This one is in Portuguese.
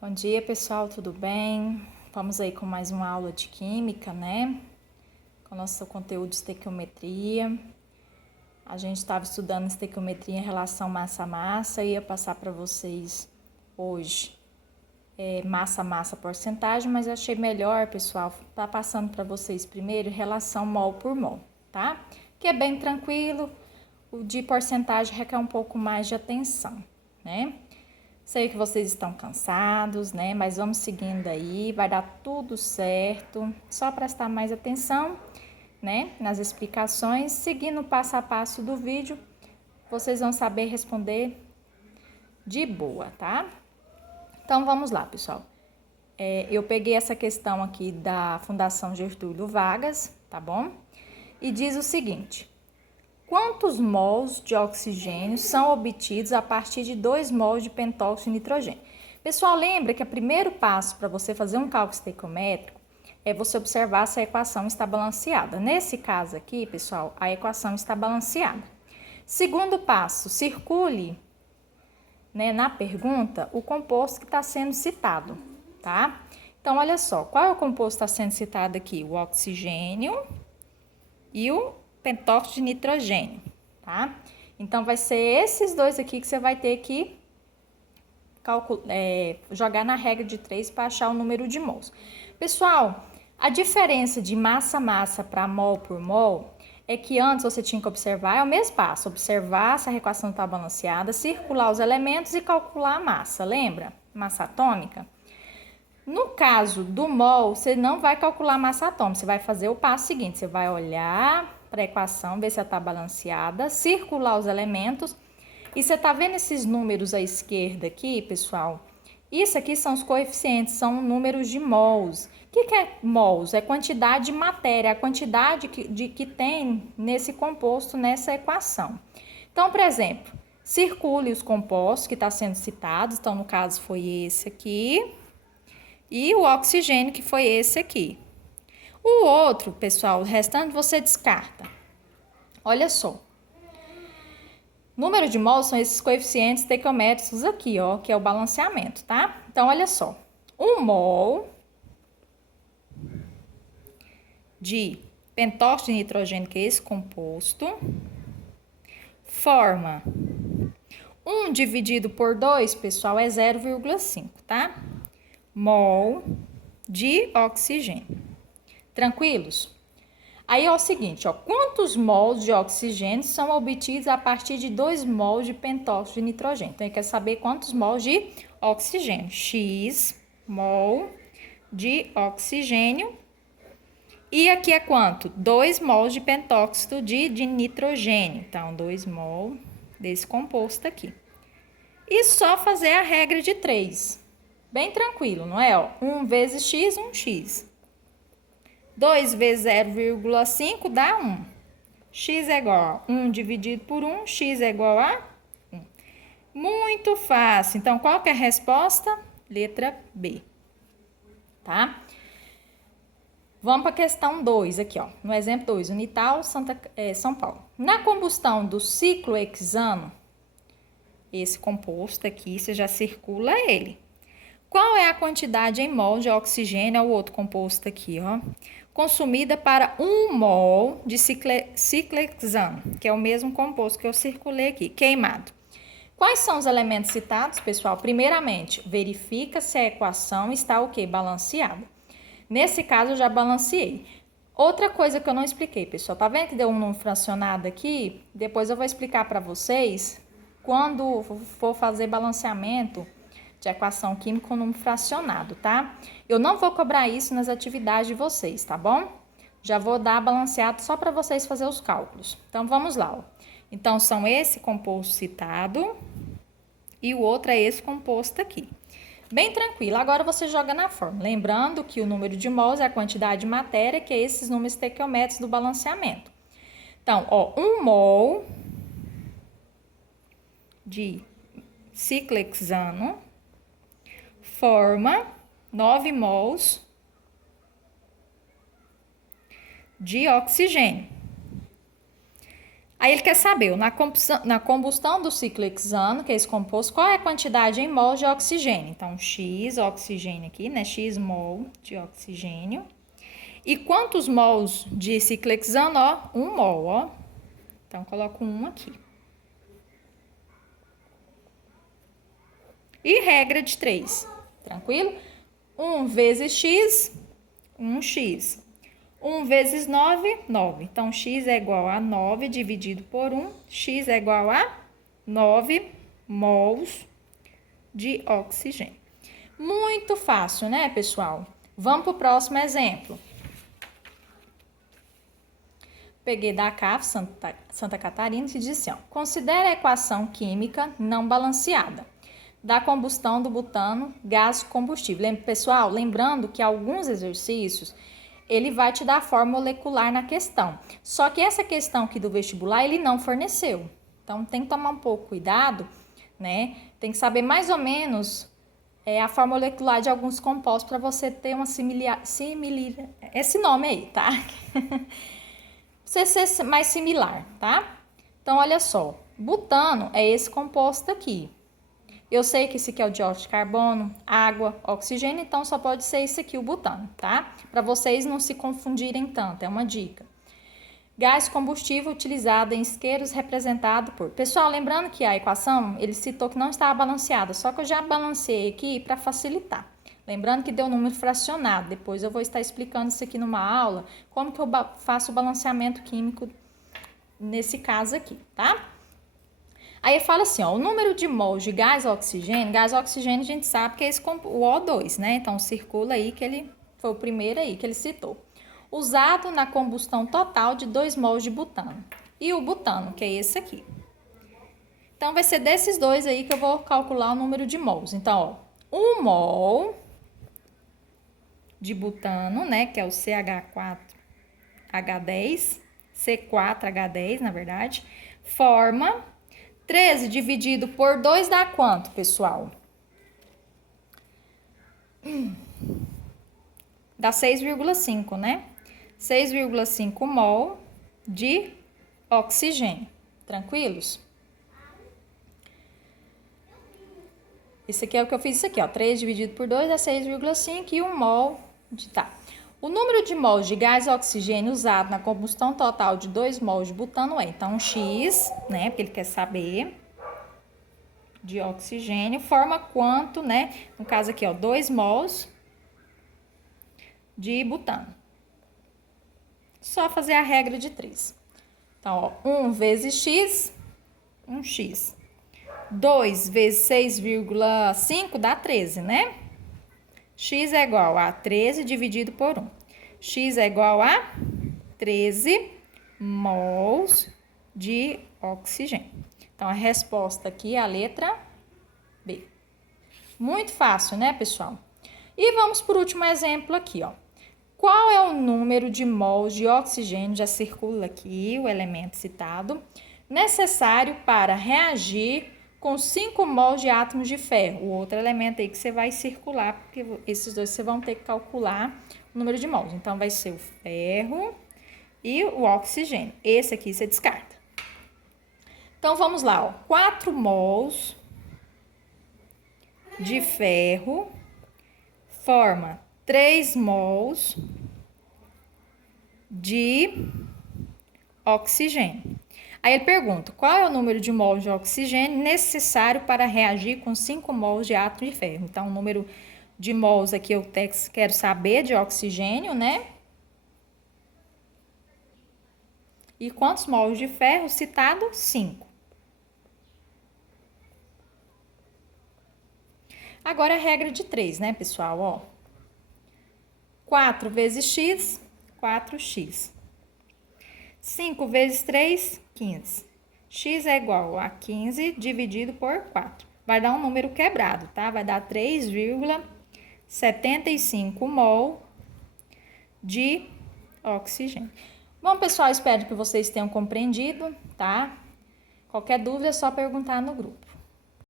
Bom dia, pessoal, tudo bem? Vamos aí com mais uma aula de química, né? Com o nosso conteúdo de estequiometria. A gente estava estudando estequiometria em relação massa-massa e ia passar para vocês hoje massa-massa porcentagem, mas eu achei melhor, pessoal, tá passando para vocês primeiro relação mol por mol, tá? Que é bem tranquilo, o de porcentagem requer um pouco mais de atenção, né? Sei que vocês estão cansados, né? Mas vamos seguindo aí, vai dar tudo certo. Só prestar mais atenção, né? Nas explicações, seguindo o passo a passo do vídeo, vocês vão saber responder de boa, tá? Então vamos lá, pessoal. Eu peguei essa questão aqui da Fundação Getúlio Vargas, tá bom? E diz o seguinte: quantos mols de oxigênio são obtidos a partir de 2 mols de pentóxido de nitrogênio? Pessoal, lembra que o primeiro passo para você fazer um cálculo estequiométrico é você observar se a equação está balanceada. Nesse caso aqui, pessoal, a equação está balanceada. Segundo passo, circule, né, na pergunta o composto que está sendo citado, tá? Então, olha só, qual é o composto que está sendo citado aqui? O oxigênio e o pentóxido de nitrogênio, tá? Então, vai ser esses dois aqui que você vai ter que jogar na regra de 3 para achar o número de mols. Pessoal, a diferença de massa-massa para mol por mol é que antes você tinha que observar, é o mesmo passo, observar se a equação está balanceada, circular os elementos e calcular a massa, lembra? Massa atômica. No caso do mol, você não vai calcular a massa atômica, você vai fazer o passo seguinte, você vai olhar para a equação, ver se ela está balanceada, circular os elementos, e você está vendo esses números à esquerda aqui, pessoal? Isso aqui são os coeficientes, são números de mols. O que é mols? É quantidade de matéria, a quantidade que tem nesse composto, nessa equação. Então, por exemplo, circule os compostos que está sendo citados, então no caso foi esse aqui, e o oxigênio, que foi esse aqui. O outro, pessoal, o restante você descarta. Olha só. Número de mols são esses coeficientes estequiométricos aqui, ó, que é o balanceamento, tá? Então, olha só. 1 mol de pentóxido de nitrogênio, que é esse composto, forma 1 dividido por 2, pessoal, é 0,5, tá? Mol de oxigênio. Tranquilos? Aí é o seguinte, ó, quantos mols de oxigênio são obtidos a partir de 2 mols de pentóxido de nitrogênio? Então, ele quer saber quantos mols de oxigênio. X mol de oxigênio. E aqui é quanto? 2 mols de pentóxido de nitrogênio. Então, 2 mols desse composto aqui. E só fazer a regra de 3. Bem tranquilo, não é? Ó, 1 vezes x, 1x. 2 vezes 0,5 dá 1. X é igual a 1 dividido por 1, x é igual a 1. Muito fácil. Então, qual que é a resposta? Letra B. Tá? Vamos para a questão 2 aqui, ó. No exemplo 2, Unital, São Paulo. Na combustão do ciclohexano, esse composto aqui, você já circula ele. Qual é a quantidade em mol de oxigênio, é o outro composto aqui, ó, consumida para 1 mol de ciclohexano, que é o mesmo composto que eu circulei aqui, queimado. Quais são os elementos citados, pessoal? Primeiramente, verifica se a equação está o quê? Balanceada. Nesse caso, eu já balanceei. Outra coisa que eu não expliquei, pessoal, tá vendo que deu um número fracionado aqui? Depois eu vou explicar para vocês quando for fazer balanceamento de equação química com número fracionado, tá? Eu não vou cobrar isso nas atividades de vocês, tá bom? Já vou dar balanceado só para vocês fazer os cálculos. Então, vamos lá, ó. Então, são esse composto citado e o outro é esse composto aqui. Bem tranquilo. Agora, você joga na fórmula. Lembrando que o número de mols é a quantidade de matéria, que é esses números estequiométricos do balanceamento. Então, ó, 1 mol de ciclohexano forma 9 mols de oxigênio. Aí ele quer saber, na combustão do ciclo hexano, que é esse composto, qual é a quantidade em mol de oxigênio? Então, X oxigênio aqui, né? X mol de oxigênio. E quantos mols de ciclo hexano? Ó, 1 mol, ó. Então, coloco 1 aqui. E regra de 3, tranquilo? 1 vezes X, 1x. 1 vezes 9, 9. Então, x é igual a 9 dividido por 1. X é igual a 9 mols de oxigênio. Muito fácil, né, pessoal? Vamos para o próximo exemplo. Peguei da CAF, Santa Catarina, que diz assim, ó, considere a equação química não balanceada da combustão do butano, gás combustível. Pessoal, lembrando que alguns exercícios ele vai te dar a forma molecular na questão. Só que essa questão aqui do vestibular, ele não forneceu. Então, tem que tomar um pouco cuidado, né? Tem que saber mais ou menos a forma molecular de alguns compostos para você ter uma esse nome aí, tá? Você ser mais similar, tá? Então, olha só. Butano é esse composto aqui. Eu sei que esse aqui é o dióxido de carbono, água, oxigênio, então só pode ser esse aqui, o butano, tá? Para vocês não se confundirem tanto, é uma dica. Gás combustível utilizado em isqueiros representado por... Pessoal, lembrando que a equação, ele citou que não estava balanceada, só que eu já balanceei aqui para facilitar. Lembrando que deu número fracionado, depois eu vou estar explicando isso aqui numa aula, como que eu faço o balanceamento químico nesse caso aqui, tá? Aí fala assim, ó, o número de mols de gás oxigênio a gente sabe que é esse, o O2, né? Então, circula aí que ele foi o primeiro aí que ele citou. Usado na combustão total de 2 mols de butano. E o butano, que é esse aqui. Então, vai ser desses dois aí que eu vou calcular o número de mols. Então, ó, 1 mol de butano, né? Que é o CH4H10, C4H10, na verdade, forma... 13 dividido por 2 dá quanto, pessoal? Dá 6,5, né? 6,5 mol de oxigênio. Tranquilos? Esse aqui é o que eu fiz, isso aqui, ó. 3 dividido por 2 dá 6,5 e 1 mol de... Tá. O número de mols de gás oxigênio usado na combustão total de 2 mols de butano é, então, X, né? Porque ele quer saber... de oxigênio, forma quanto, né? No caso aqui, ó, 2 mols de butano. Só fazer a regra de 3. Então, ó, 1 vezes X, 1x. 2 vezes 6,5 dá 13, né? X é igual a 13 dividido por 1. X é igual a 13 mols de oxigênio. Então, a resposta aqui é a letra B. Muito fácil, né, pessoal? E vamos para o último exemplo aqui, ó. Qual é o número de mols de oxigênio, já circula aqui o elemento citado, necessário para reagir com 5 mols de átomos de ferro? O outro elemento aí que você vai circular, porque esses dois você vão ter que calcular o número de mols. Então, vai ser o ferro e o oxigênio. Esse aqui você descarta. Então, vamos lá, ó. 4 mols de ferro forma 3 mols de oxigênio. Aí ele pergunta, qual é o número de mols de oxigênio necessário para reagir com 5 mols de átomo de ferro? Então, o número de mols aqui eu quero saber de oxigênio, né? E quantos mols de ferro? Citado, 5. Agora a regra de 3, né, pessoal? Ó, 4 vezes x, 4x. 5 vezes 3, 15. X é igual a 15 dividido por 4. Vai dar um número quebrado, tá? Vai dar 3,75 mol de oxigênio. Bom, pessoal, espero que vocês tenham compreendido, tá? Qualquer dúvida é só perguntar no grupo.